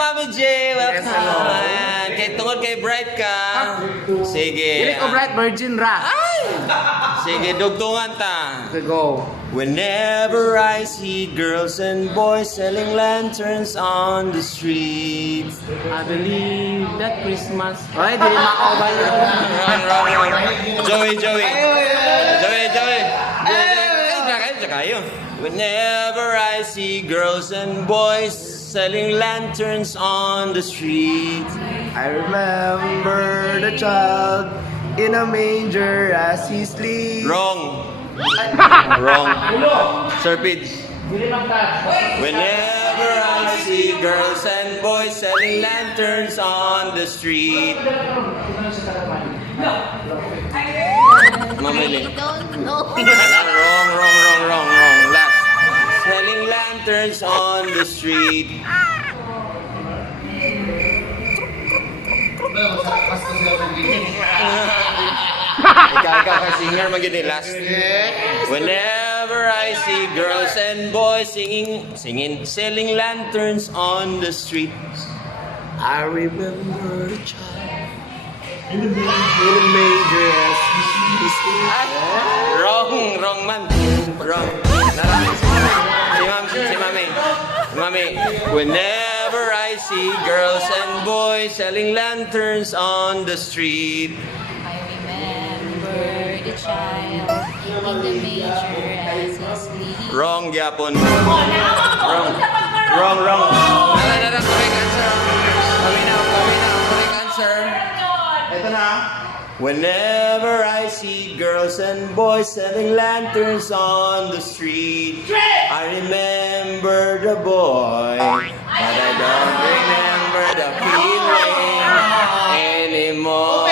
Mami J! Welcome! Kay tungod kay Bright ka. Sige. Dili ko bright virgin ra. Sige, dugtungan ta. Okay, go. Whenever I see girls and boys selling lanterns on the street. I believe that Christmas. Ay, dili makaw ba yun? Wrong. Joey. Whenever I see girls and boys selling lanterns on the street, I remember the child in a manger as he sleeps. wrong. Sir Pidge. Whenever I see girls and boys selling lanterns on the street. Mamili. I don't know. Wrong. Last. Selling lanterns on the street. Ikaw ka singer magiging last. Whenever I see girls and boys selling lanterns on the street, I remember the child in the manger as he sleeps. Wrong man. Wrong. Si Mami. Whenever I see girls and boys selling lanterns on the street, I remember the child in the manger as he sleeps. wrong gyapon. Wrong. Correct answer. Kami na. Correct answer. Ito na. Whenever I see girls and boys selling lanterns on the street, I remember the boy, but I don't remember the feeling anymore.